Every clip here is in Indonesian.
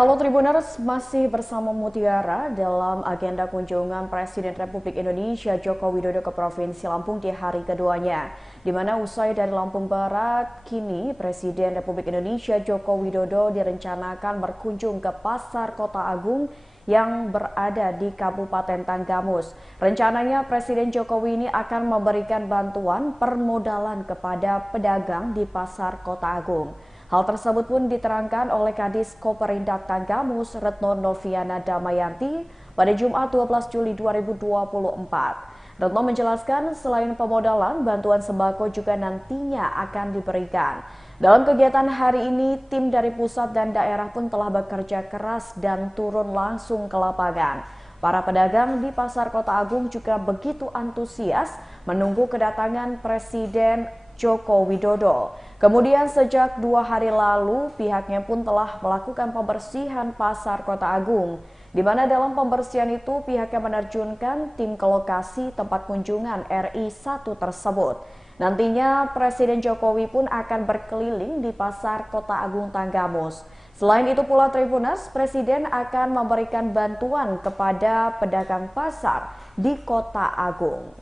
halo Tribuners, masih bersama Mutiara dalam agenda kunjungan Presiden Republik Indonesia Joko Widodo ke Provinsi Lampung di hari keduanya. Di mana usai dari Lampung Barat, kini Presiden Republik Indonesia Joko Widodo direncanakan berkunjung ke Pasar Kota Agung yang berada di Kabupaten Tanggamus. Rencananya Presiden Jokowi ini akan memberikan bantuan permodalan kepada pedagang di Pasar Kota Agung. Hal tersebut pun diterangkan oleh Kadis Koperindak Tanggamus Retno Noviana Damayanti pada Jumat 12 Juli 2024. Retno menjelaskan selain pemodalan, bantuan sembako juga nantinya akan diberikan. Dalam kegiatan hari ini, tim dari pusat dan daerah pun telah bekerja keras dan turun langsung ke lapangan. Para pedagang di Pasar Kota Agung juga begitu antusias menunggu kedatangan Presiden Joko Widodo. Kemudian sejak 2 hari lalu pihaknya pun telah melakukan pembersihan Pasar Kota Agung, di mana dalam pembersihan itu pihaknya menerjunkan tim ke lokasi tempat kunjungan RI 1 tersebut. Nantinya Presiden Jokowi pun akan berkeliling di Pasar Kota Agung Tanggamus. Selain itu pula Tribuners, Presiden akan memberikan bantuan kepada pedagang pasar di Kota Agung.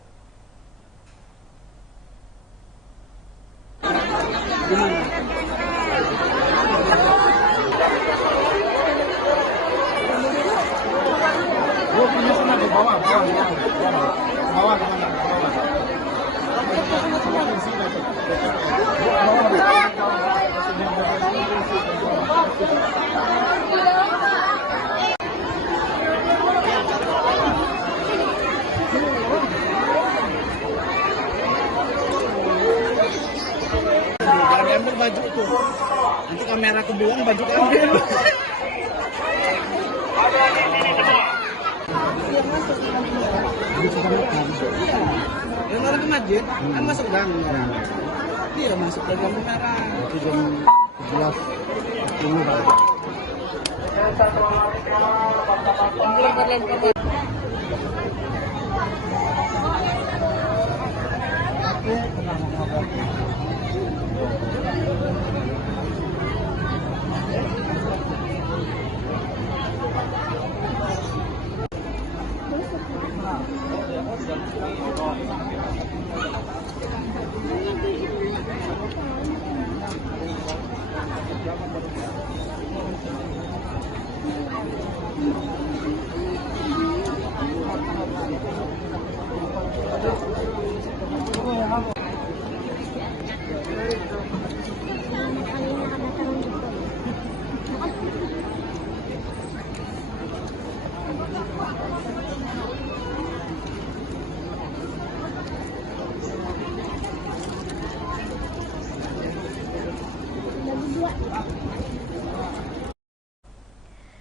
Gimana? Ambil baju tuh, nanti kamera kebuang baju ambil. Yang orang ke masjid kan masuk gang, dia masuk ke lampu merah. Jam 11.10.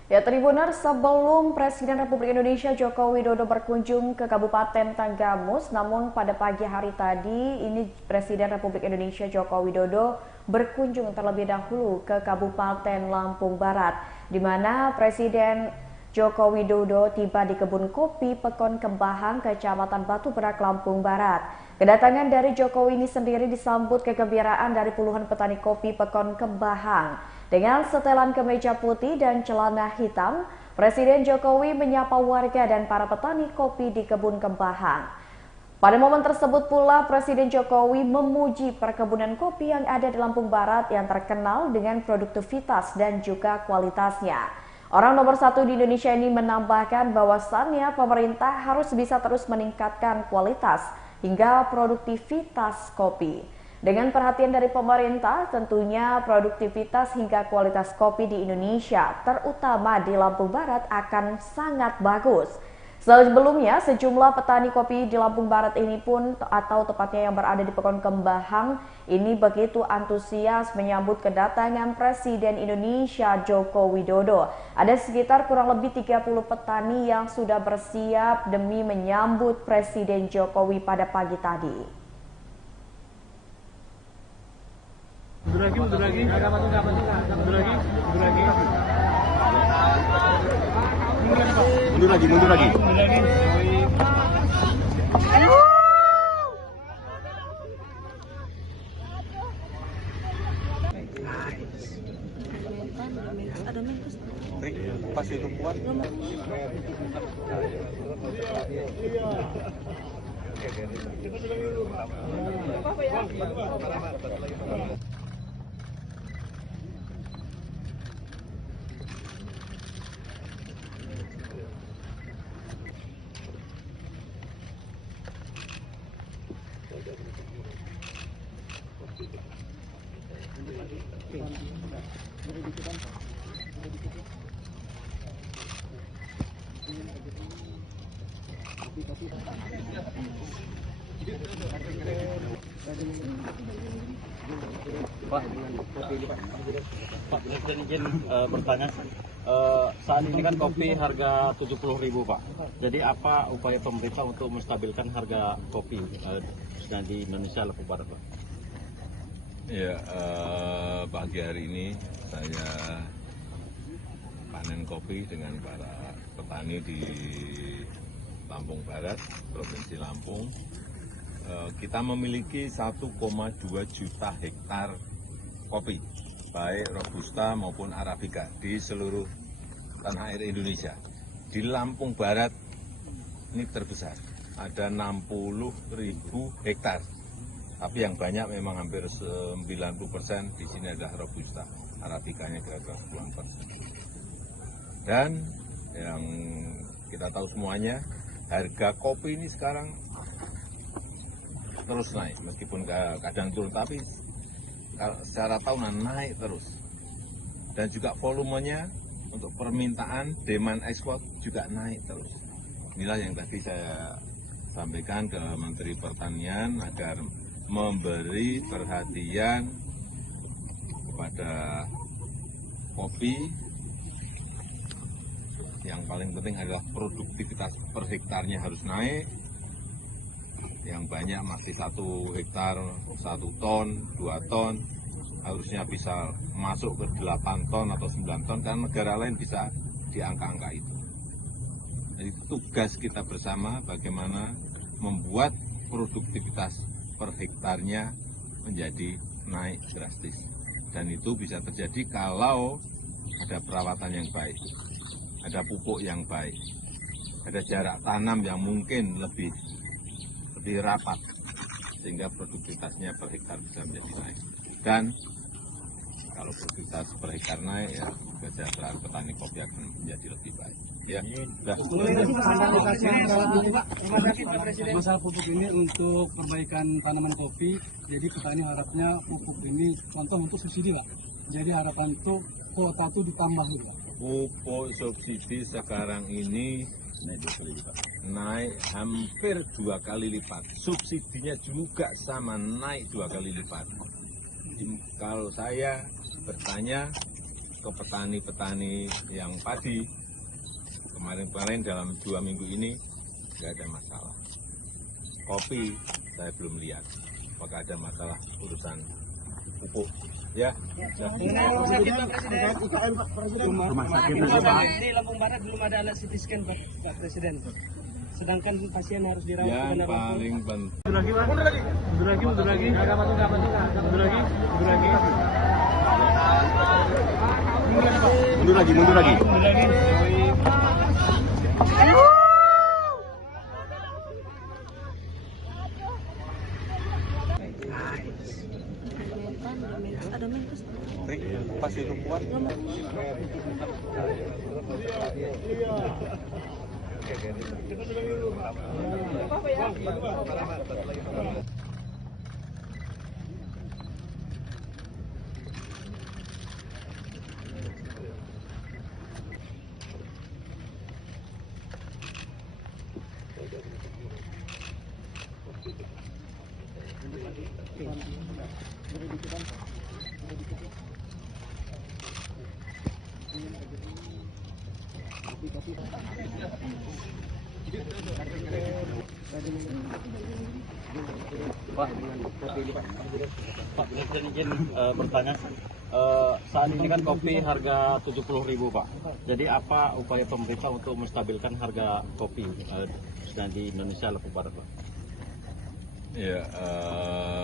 Ya Tribuners, sebelum Presiden Republik Indonesia Joko Widodo berkunjung ke Kabupaten Tanggamus, namun pada pagi hari tadi ini Presiden Republik Indonesia Joko Widodo berkunjung terlebih dahulu ke Kabupaten Lampung Barat, di mana Presiden Joko Widodo tiba di kebun kopi Pekon Kembahang, Kecamatan Batu Berak, Lampung Barat. Kedatangan dari Jokowi ini sendiri disambut kegembiraan dari puluhan petani kopi Pekon Kembahang. Dengan setelan kemeja putih dan celana hitam, Presiden Jokowi menyapa warga dan para petani kopi di kebun Kembahang. Pada momen tersebut pula, Presiden Jokowi memuji perkebunan kopi yang ada di Lampung Barat yang terkenal dengan produktivitas dan juga kualitasnya. Orang nomor 1 di Indonesia ini menambahkan bahwasannya pemerintah harus bisa terus meningkatkan kualitas hingga produktivitas kopi. Dengan perhatian dari pemerintah, tentunya produktivitas hingga kualitas kopi di Indonesia, terutama di Lampung Barat, akan sangat bagus. Sebelumnya, sejumlah petani kopi di Lampung Barat ini pun, atau tepatnya yang berada di Pekon Kembahang, ini begitu antusias menyambut kedatangan Presiden Indonesia Joko Widodo. Ada sekitar kurang lebih 30 petani yang sudah bersiap demi menyambut Presiden Jokowi pada pagi tadi. Mundur lagi. Ada Pak Presiden izin bertanya, saat ini kan kopi harga 70.000 Pak. Jadi apa upaya pemerintah untuk menstabilkan harga kopi di Indonesia lebih barat Pak? Ya, pagi hari ini saya panen kopi dengan para petani di Lampung Barat, Provinsi Lampung. Kita memiliki 1,2 juta hektar kopi, baik Robusta maupun Arabica di seluruh tanah air Indonesia. Di Lampung Barat ini terbesar, ada 60.000 hektar. Tapi yang banyak memang hampir 90% di sini adalah Robusta, Arabicanya kira-kira 10%. Dan yang kita tahu semuanya, harga kopi ini sekarang terus naik, meskipun kadang turun, tapi secara tahunan naik terus. Dan juga volumenya untuk permintaan, demand ekspor juga naik terus. Inilah yang tadi saya sampaikan ke Menteri Pertanian agar memberi perhatian kepada kopi. Yang paling penting adalah produktivitas per hektarnya harus naik. Yang banyak masih 1 hektar 1 ton, 2 ton, harusnya bisa masuk ke 8 ton atau 9 ton, karena negara lain bisa di angka-angka itu. Jadi tugas kita bersama bagaimana membuat produktivitas per hektarnya menjadi naik drastis. Dan itu bisa terjadi kalau ada perawatan yang baik, ada pupuk yang baik, ada jarak tanam yang mungkin lebih rapat, sehingga produktivitasnya per hektar bisa menjadi naik. Dan kalau produktivitas per hektar naik, ya kesejahteraan petani kopi akan menjadi lebih baik. Ya, masalah pupuk ini untuk perbaikan tanaman kopi, jadi petani harapnya pupuk ini contoh untuk subsidi Pak. Jadi harapan itu kuota itu ditambah juga. Pupuk subsidi sekarang ini naik hampir 2 kali lipat. Subsidinya juga sama, naik 2 kali lipat. Kalau saya bertanya ke petani-petani yang padi, kemarin dalam 2 minggu ini nggak ada masalah. Kopi saya belum lihat apakah ada masalah urusan pupuk. Ya. Rumah sakit Pak Presiden. Rumah sakit di Lampung Barat belum ada alat CT scan Pak Presiden. Sedangkan pasien harus dirawat. Yang paling penting. Mundur lagi. Mundur lagi. Pas itu kuat. Pak Presiden izin bertanya, saat ini kan kopi harga 70.000 Pak. Jadi apa upaya pemerintah untuk menstabilkan harga kopi di Indonesia lebih barat Pak? Ya,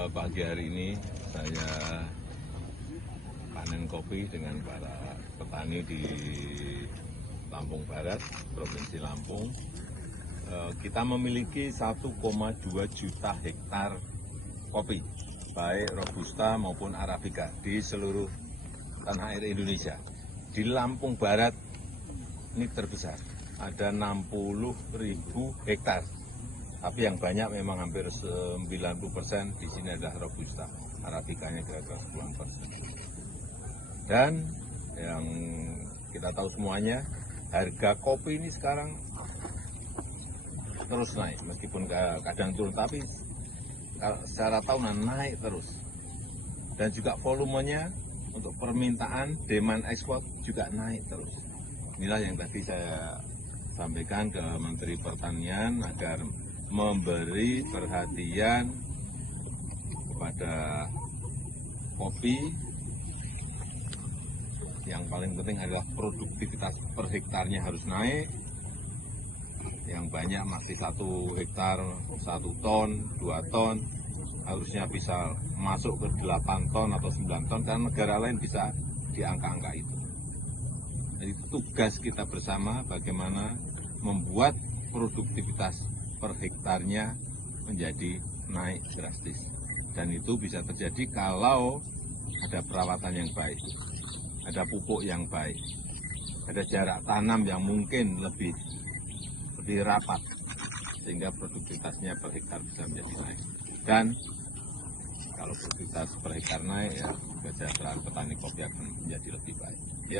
pagi hari ini saya panen kopi dengan para petani di Lampung Barat, Provinsi Lampung, kita memiliki 1,2 juta hektar kopi, baik Robusta maupun Arabica di seluruh tanah air Indonesia. Di Lampung Barat ini terbesar, ada 60.000 hektar. Tapi yang banyak memang hampir 90% di sini adalah Robusta, Arabicanya kira-kira 10%. Dan yang kita tahu semuanya, harga kopi ini sekarang terus naik, meskipun kadang turun, tapi secara tahunan naik terus. Dan juga volumenya untuk permintaan, demand ekspor juga naik terus. Inilah yang tadi saya sampaikan ke Menteri Pertanian agar memberi perhatian kepada kopi. Yang paling penting adalah produktivitas per hektarnya harus naik. Yang banyak masih 1 hektar 1 ton, 2 ton, harusnya bisa masuk ke 8 ton atau 9 ton, karena negara lain bisa di angka-angka itu. Jadi tugas kita bersama bagaimana membuat produktivitas per hektarnya menjadi naik drastis. Dan itu bisa terjadi kalau ada perawatan yang baik, ada pupuk yang baik, ada jarak tanam yang mungkin lebih rapat, sehingga produktivitasnya per hektar bisa menjadi naik. Dan kalau produktivitas per hektar naik, ya kesejahteraan petani kopi akan menjadi lebih baik. Ya,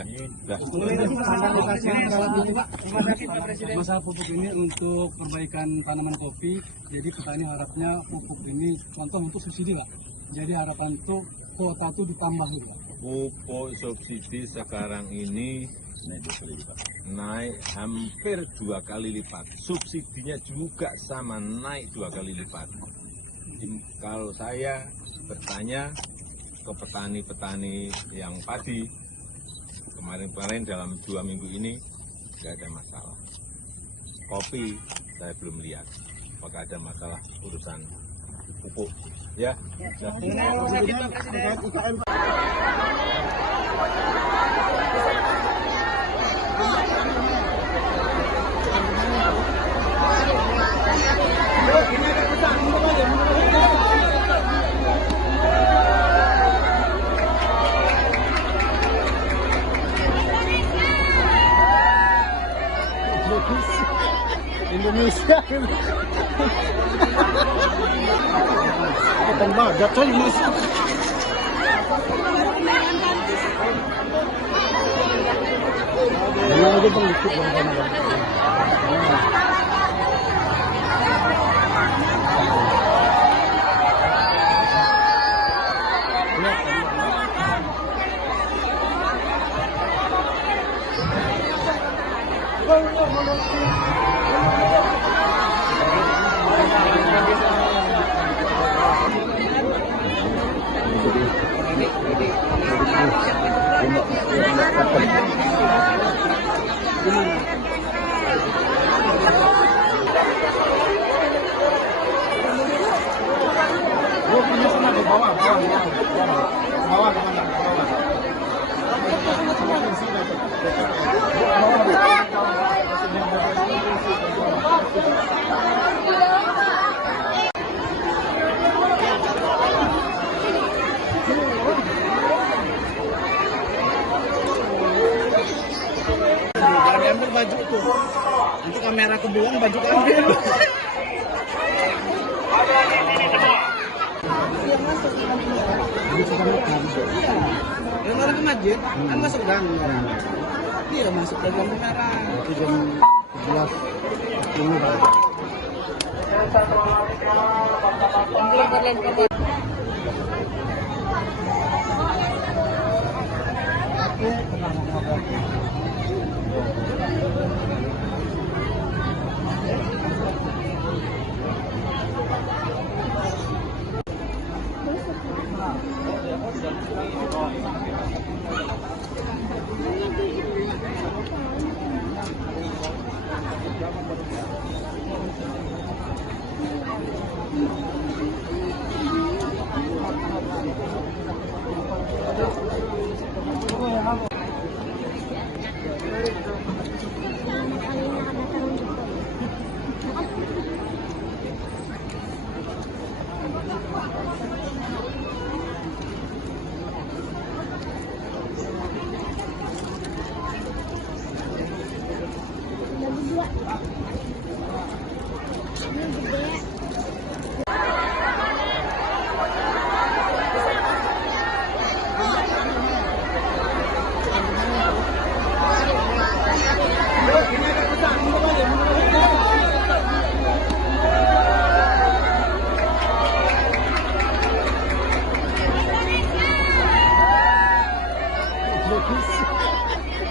masalah pupuk ini untuk perbaikan tanaman kopi, jadi petani harapnya pupuk ini contoh untuk subsidi Pak. Jadi harapan itu kuota itu ditambah Pak. Pupuk subsidi sekarang ini naik hampir 2 kali lipat. Subsidinya juga sama, naik 2 kali lipat. Kalau saya bertanya ke petani-petani yang padi, kemarin-kemarin dalam 2 minggu ini tidak ada masalah. Kopi saya belum lihat apakah ada masalah urusan pupuk. Ya. Indonesia kita bagat coy Indonesia. Ambil baju tuh, nanti kamera kebuang baju ambil. Yang orang ke masjid, kan masuk gang. Iya masuk ke lampu merah. Itu jam 11.10.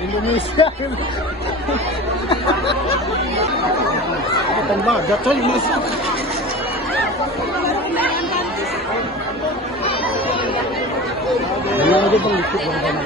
Indonesia. Bukan bagat coy Indonesia. Ini aja bang dikit bang.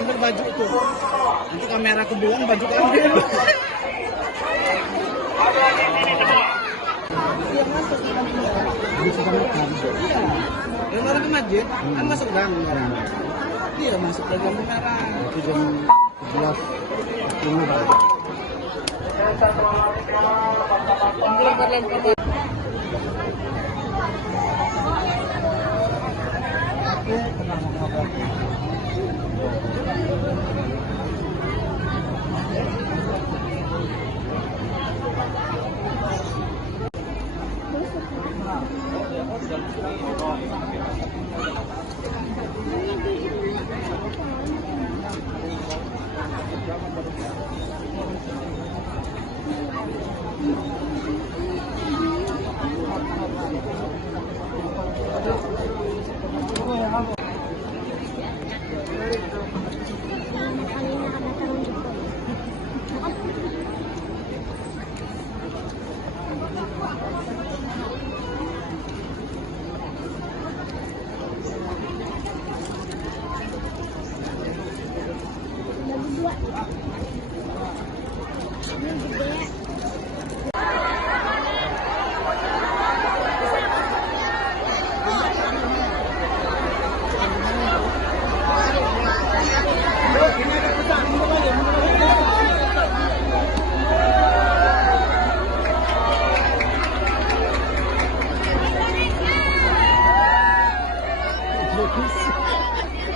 Ambil baju tuh, nanti kamera kebuang baju ambil. Yang orang ke masjid, kan masuk gang orang. Iya masuk ke lampu merah. Itu jam 11.10 bang.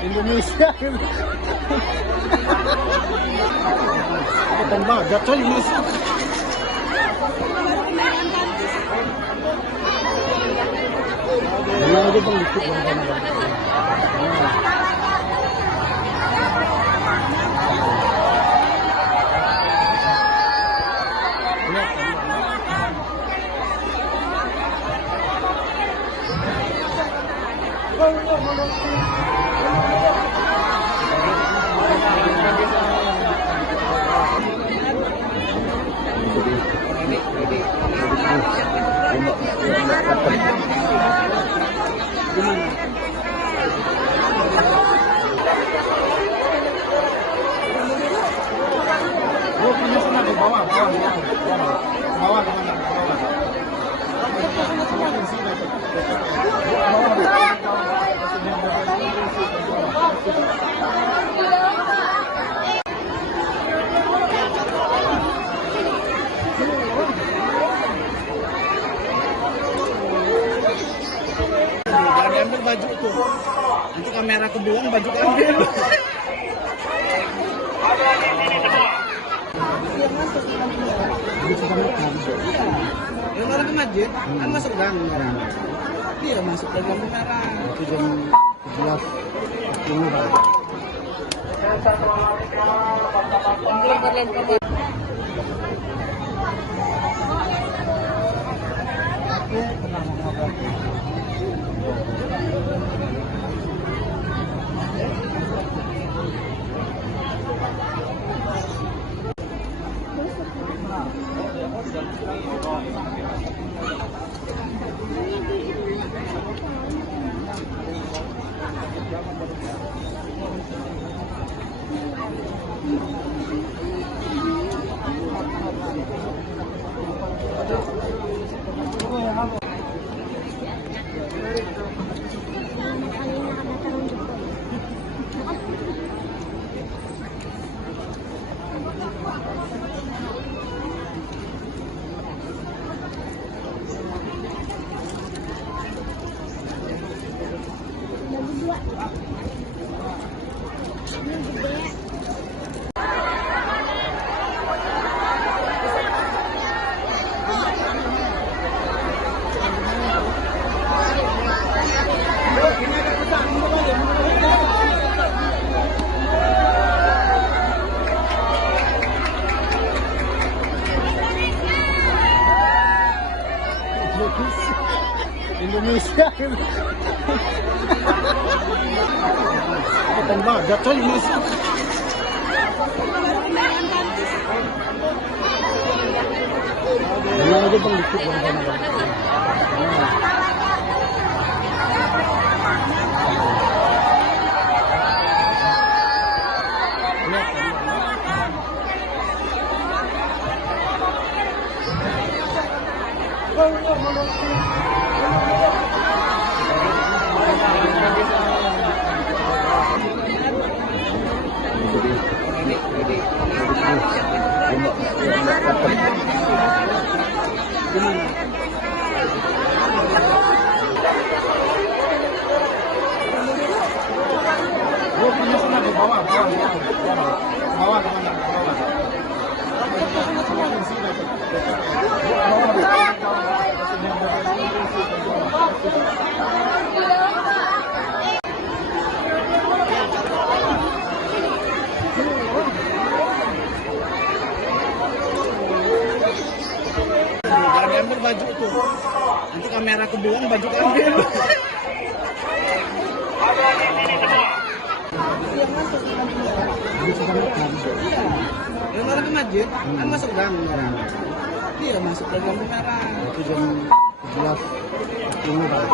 Indonesia. Bukan bagat coy Indonesia. Ini aja bang dikit bang. Ambil baju tuh, nanti kamera kebuang baju ambil. Yang orang ke masjid, kan masuk gang orang. Iya masuk ke lampu merah. Itu jam 11.10 bang. Indonesia. Bukan bagat coy Indonesia. Bilang aja bang dikit bang. Ambil baju tuh, nanti kamera kebuang baju ambil. Yang orang ke masjid, kan masuk gang. Iya masuk ke lampu merah. Itu jam 11.10 Pak.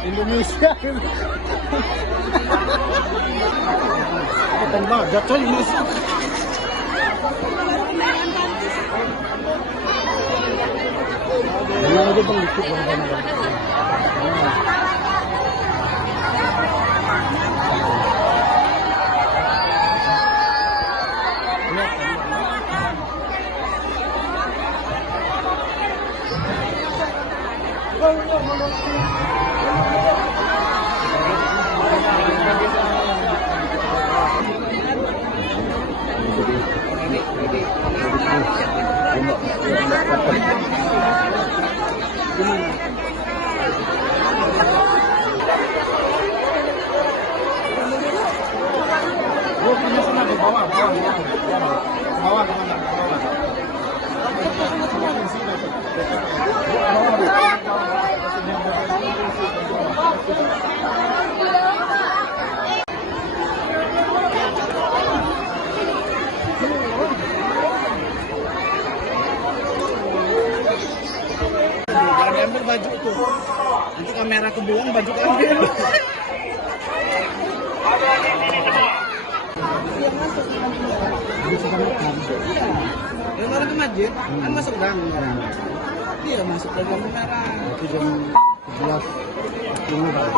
Indonesia. Bukan bagat coy Indonesia. Bilang aja bang dikit bang. Gimana? Jangan diambil baju tuh. Nanti kamera kebuang, baju keambil. Yang orang ke masjid, kan masuk gang. Iya, masuk ke lampu merah. Itu jam 11 ini Pak.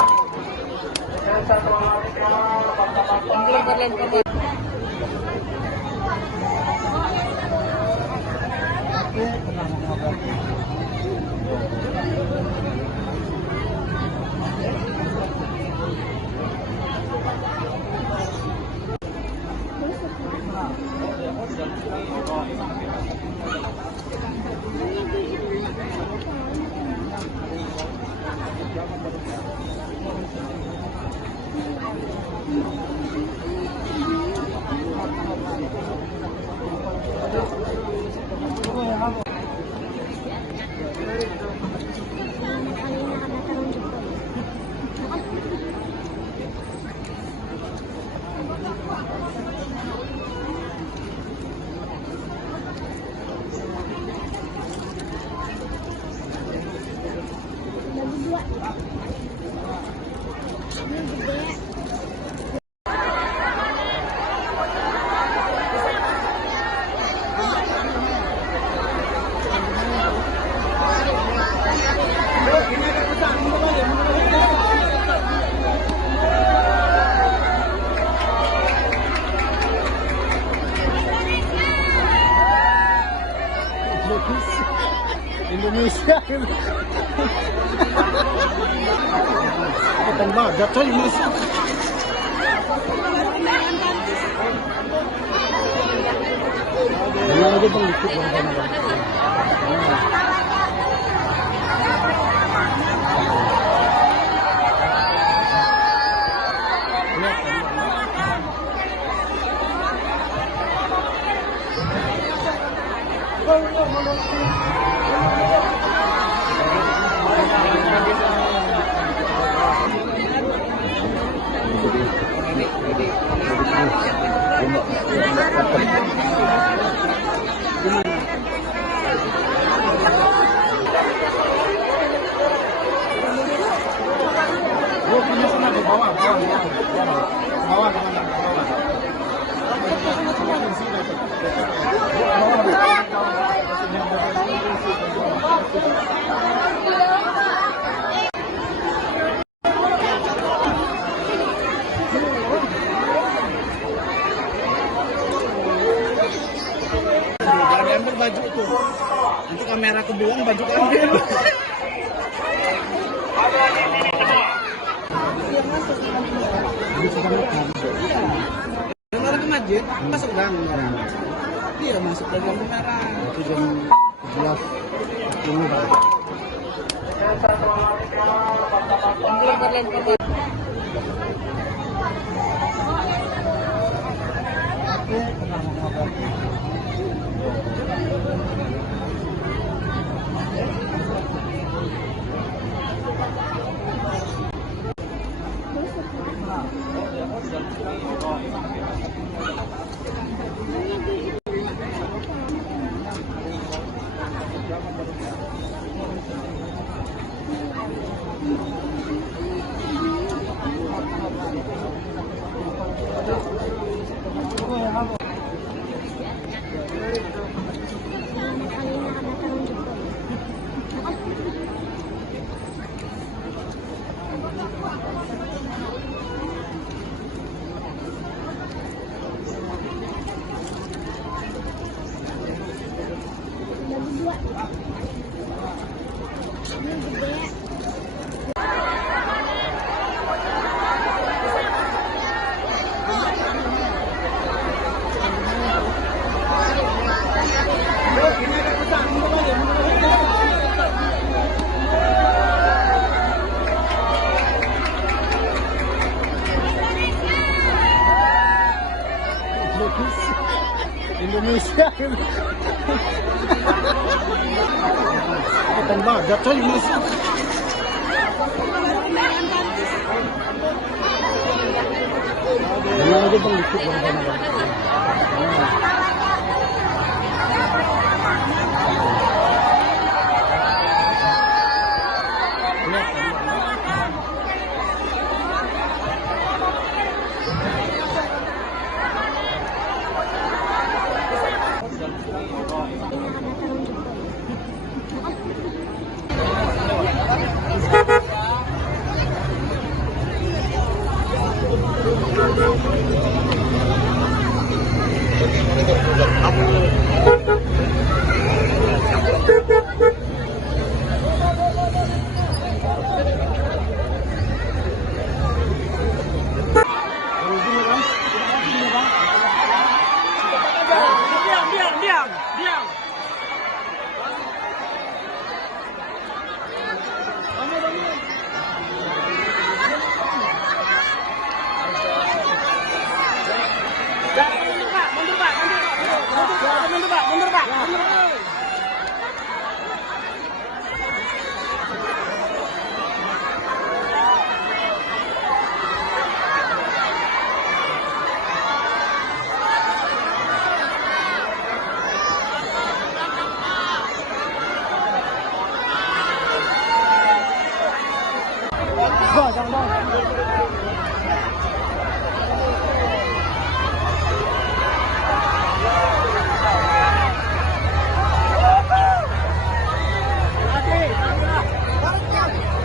Indonesia. Bukan bagat coy Indonesia. Ini aja bang dikit bang. Jangan diambil baju tuh. Nanti kamera kebuang, baju keambil. Yang orang ke masjid, masuk gang. Iya, masuk ke lampu merah. Itu jam 11 ini Pak. Indonesia. Bukan bagat coy Indonesia. Ini aja bang dikit bang. Diam. Mundur, Pak.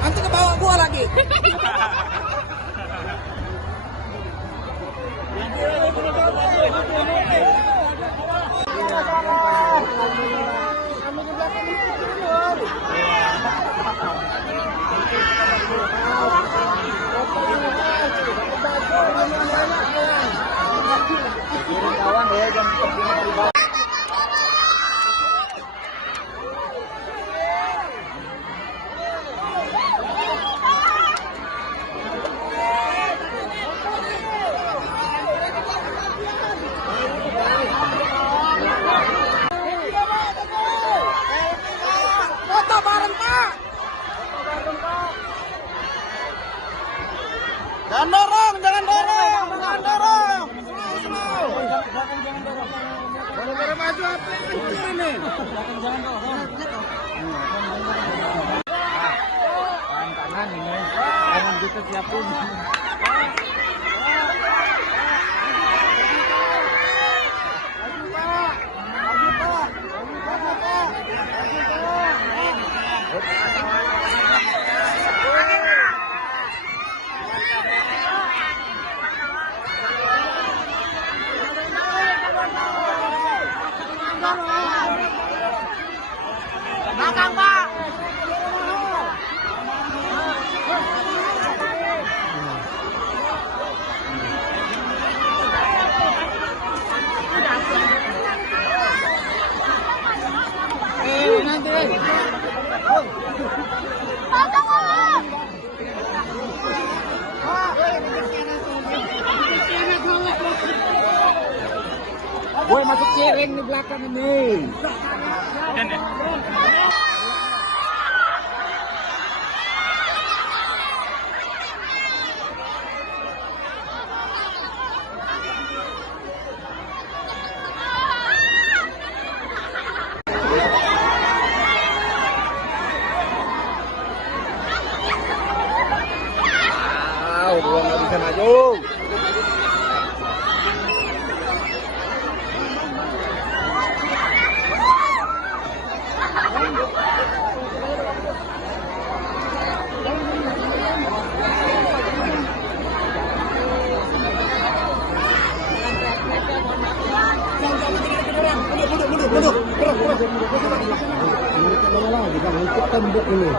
Nanti ke bawah gua lagi. Foto bareng, Pak. Jangan dorong. Gara-gara maju apa ini? Tangan ini, jangan gitu siapun. Belakang, Pak. Nanti. Boy masuk piring di belakang ini. Udah nggak bisa maju. Ikut tembok ini.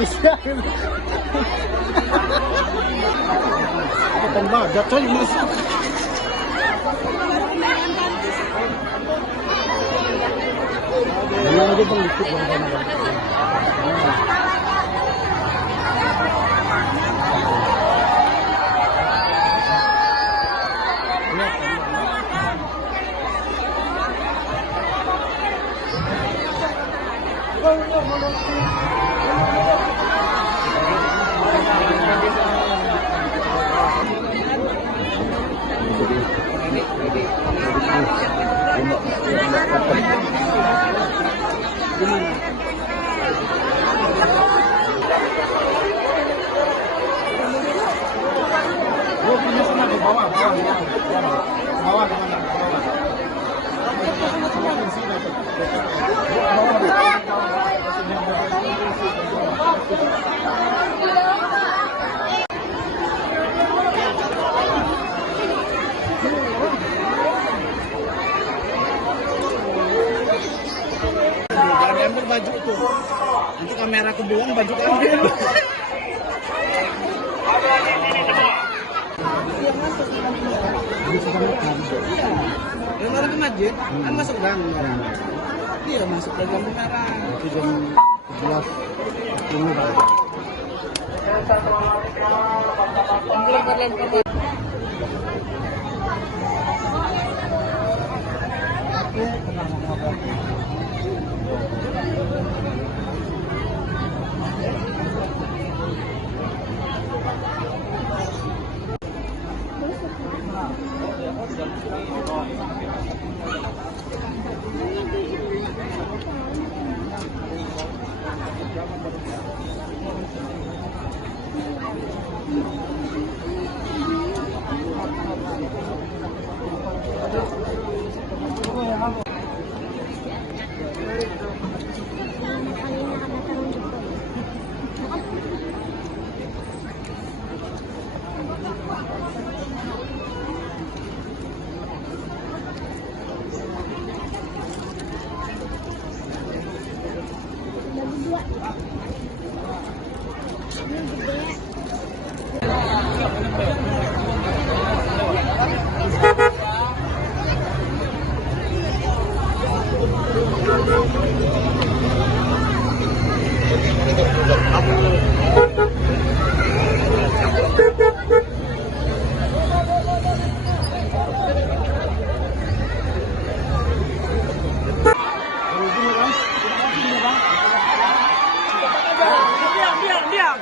Malaysia. Tembaga coy Malaysia. Yang aja bang dikit bang. Ambil baju tuh, nanti kamera kebuang baju ambil. Yang orang ke masjid, kan masuk gang orang. Iya masuk ke lampu merah. Itu jam 11 ini bang. Diam.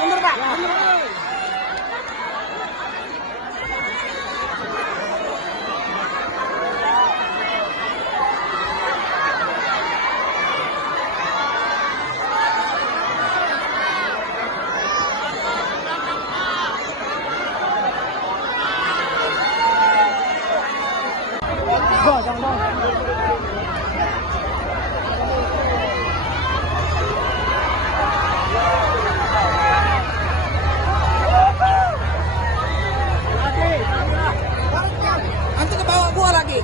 Mundur Pak. Nanti ke bawah gua lagi.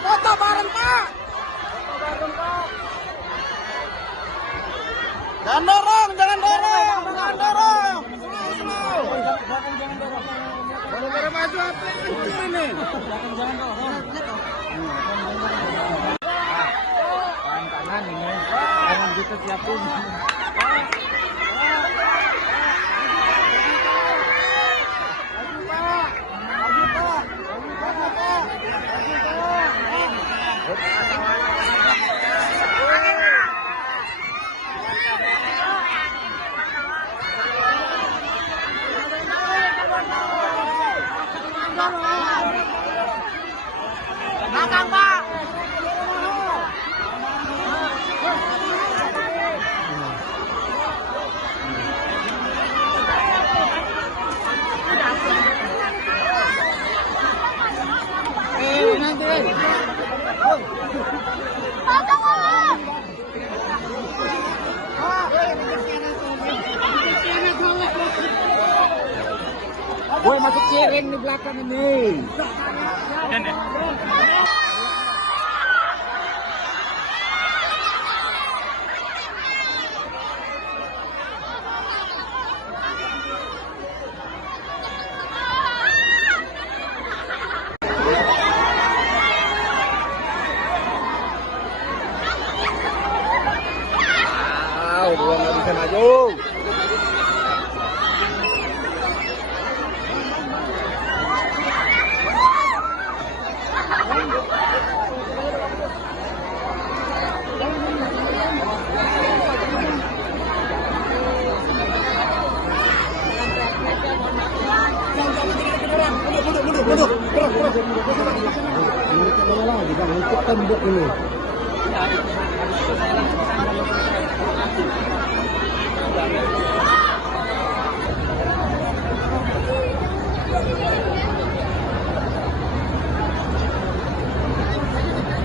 Foto bareng Pak. Jangan dorong. Boleh maju apa ini? Tangan ini, jangan gitu siapin. Woi, masuk sharing di belakang ini. Dua nggak bisa maju. Untuk tembok ini.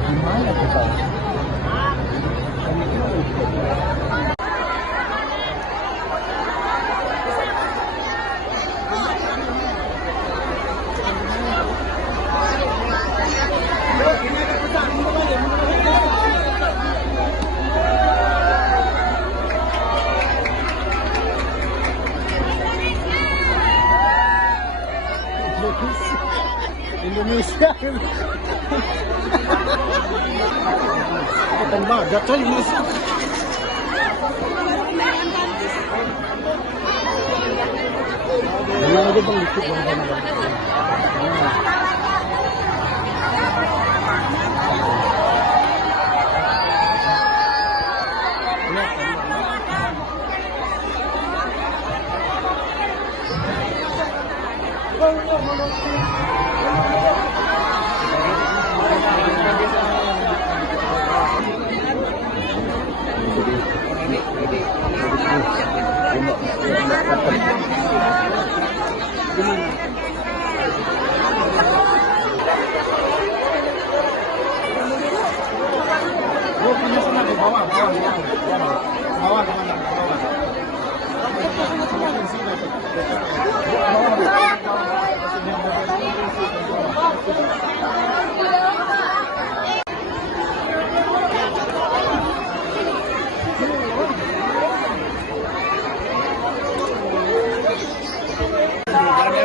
Gimana kita? Indonesia. Tembaga coy masuk. Yang aja bang dikit bang.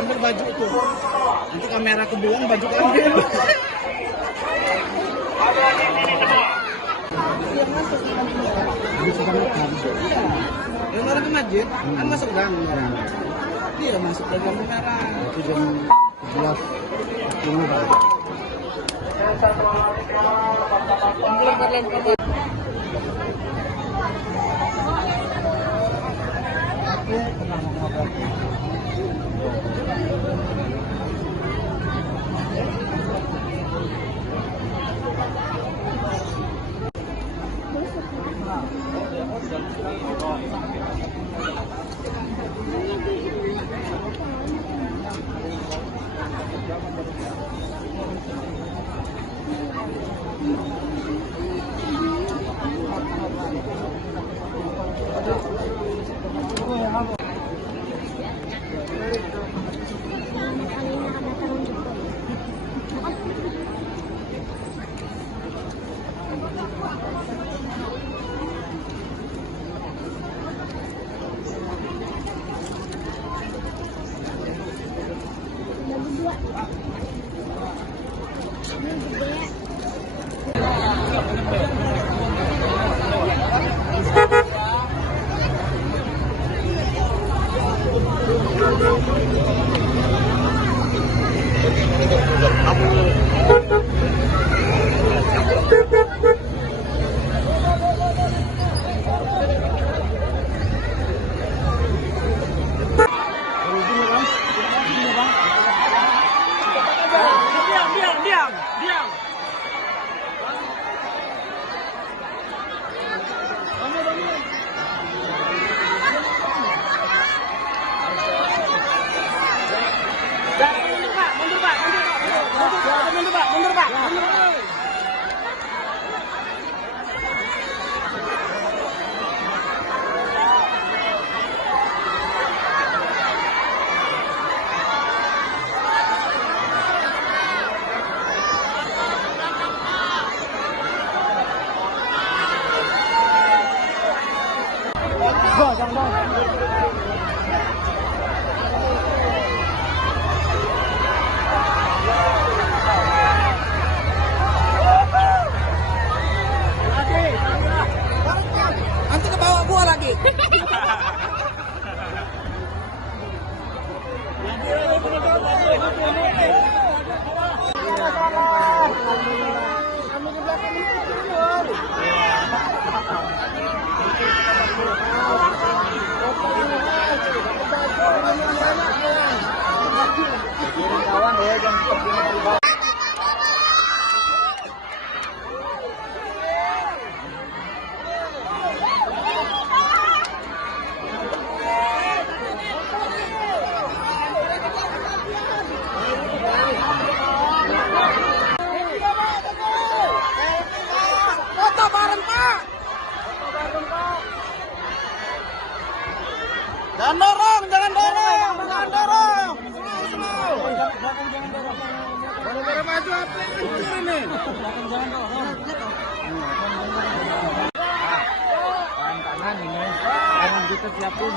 Ambil baju tuh, nanti kamera kebuang baju ambil. Yang orang ke masjid, kan masuk gang. Dia masuk ke lampu merah. Itu jam 11.10. Nanti ke bawah gua lagi. Foto bareng, Pak. Jangan dorong, jangan dorong, jangan dorong. Gara-gara maju apa ini? Tangan ini, tangan kita siapin.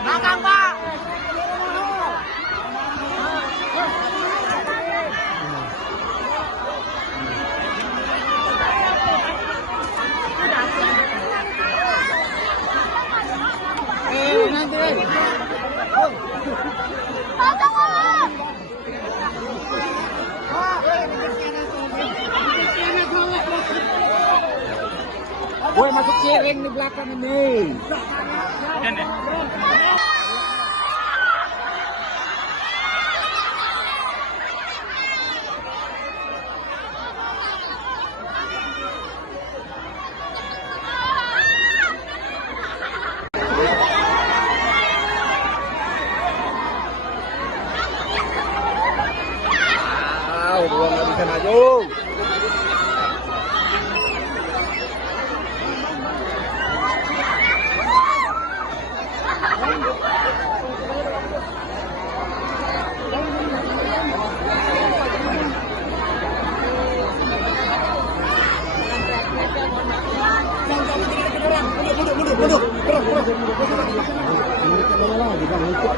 Belakang, Pak. Woi, masuk kiring di belakang ini. Gua nggak bisa maju.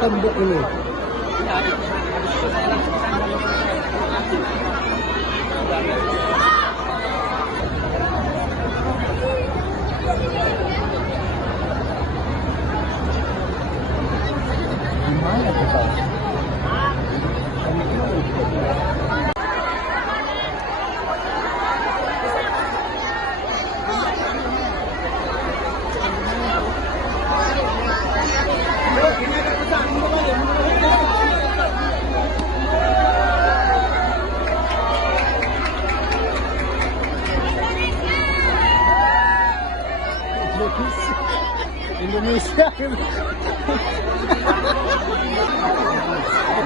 Tembok ini. Indonesia.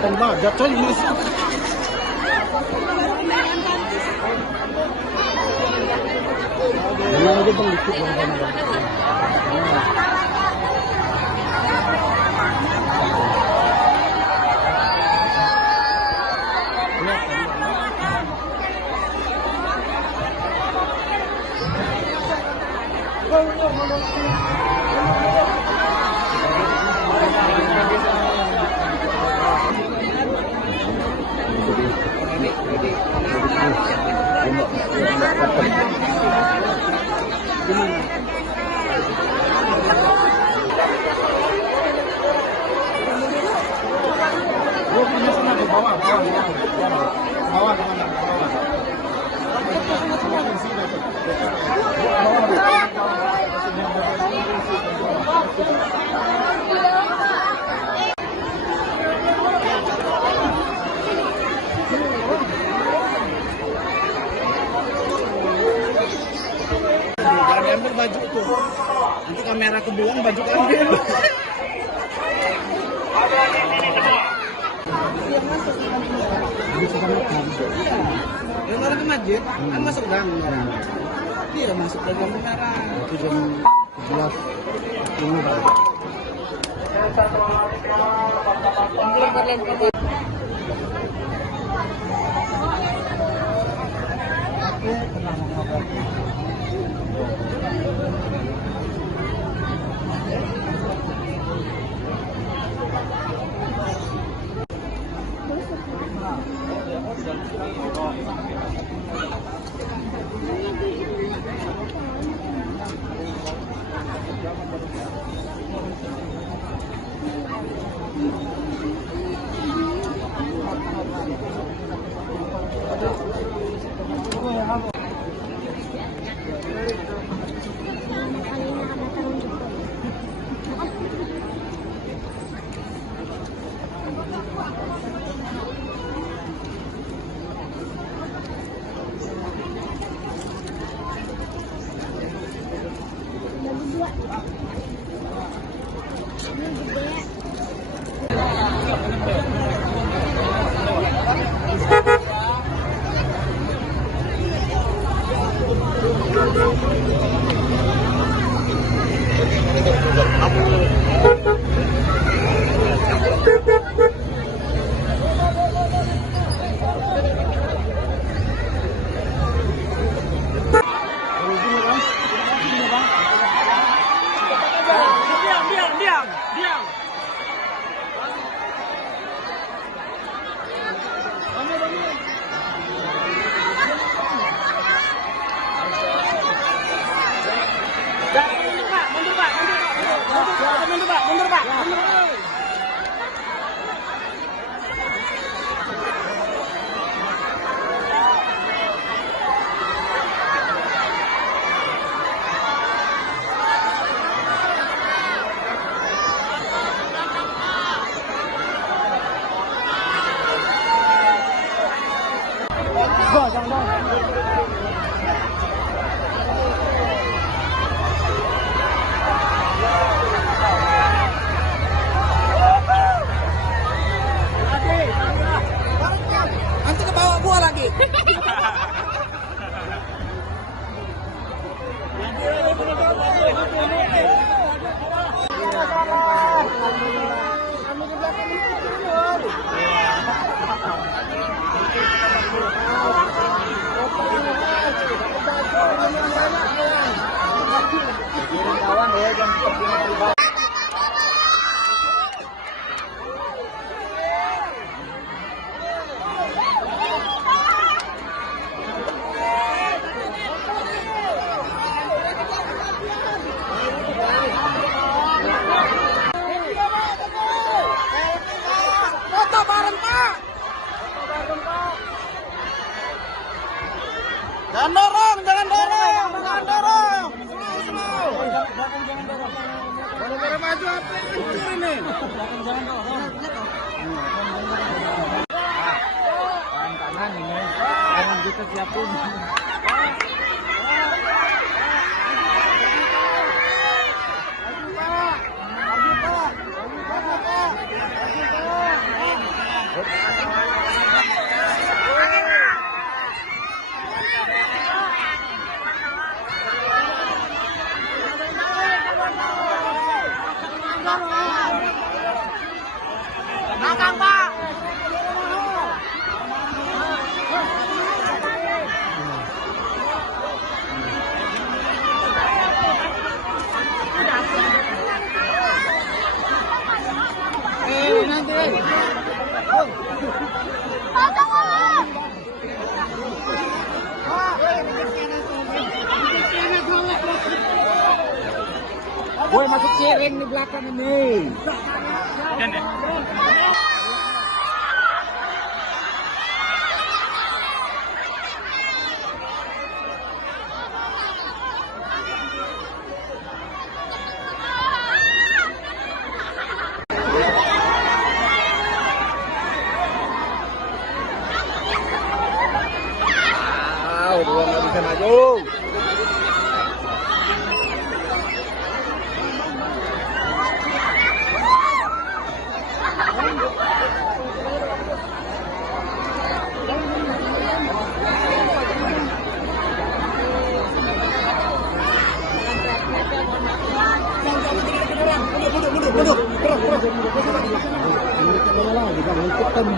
Tembaga coy Indonesia. Yang aja bang dikit bang. Ambil baju tuh, nanti kamera kebuang baju ambil. Dia masuk ke lampu merah. Iya. Yang orang ke masjid kan masuk gang orang. Dia masuk ke lampu merah. Itu jam 11.10 Pak. Mundur Pak. Nanti ke bawah gua lagi. Foto bareng Pak. Jangan dorong, jangan dorong, jangan dorong. Gara-gara maju apa ini? Kanan ini, kanan kita siapin. Belakang Pak. Nanti. Woi, masuk ciring di belakang ini. Dua nggak bisa maju.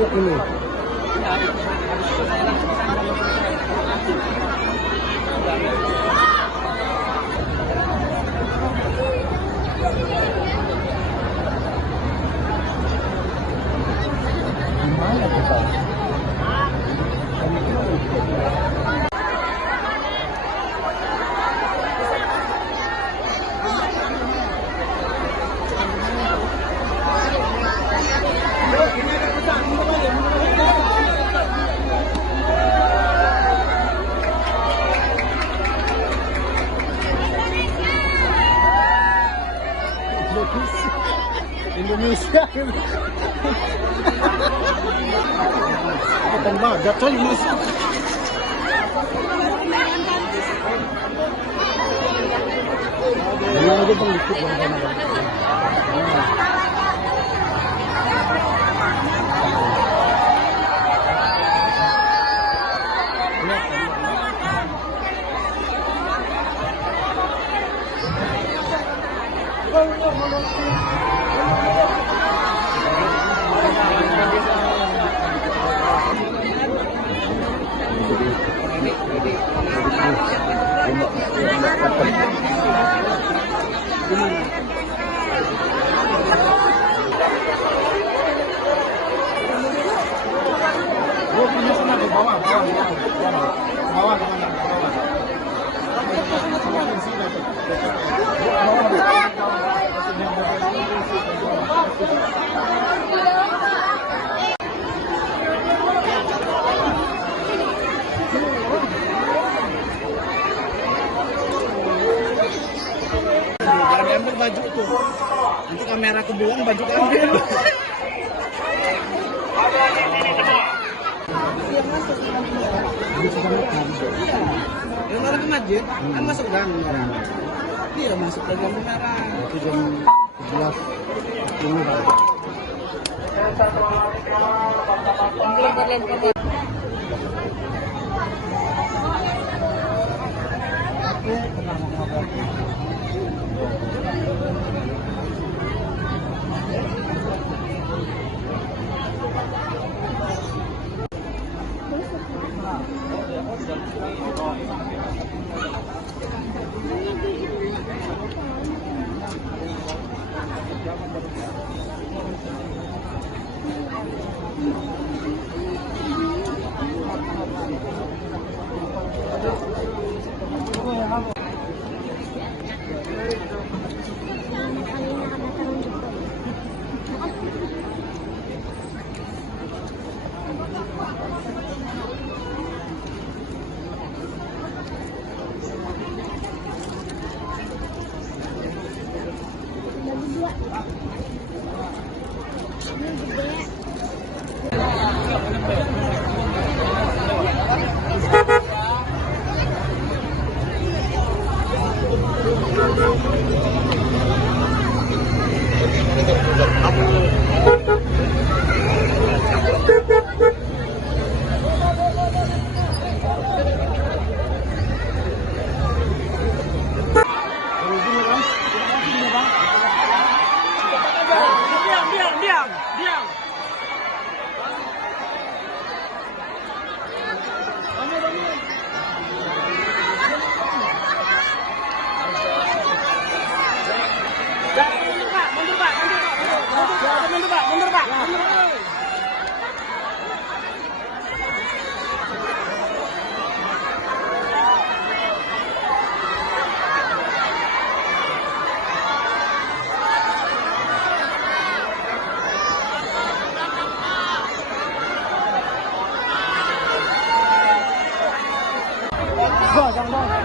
masuk dulu. Gimana kita? Indonesia bukan bagat coy mas. Ini aja bang dikit bang. Ambil baju tuh, nanti kamera kebuang baju ambil. Yang orang ke masjid, kan masuk gang orang. Iya masuk ke lampu merah. Itu jam 11 Mundur Pak. Jangan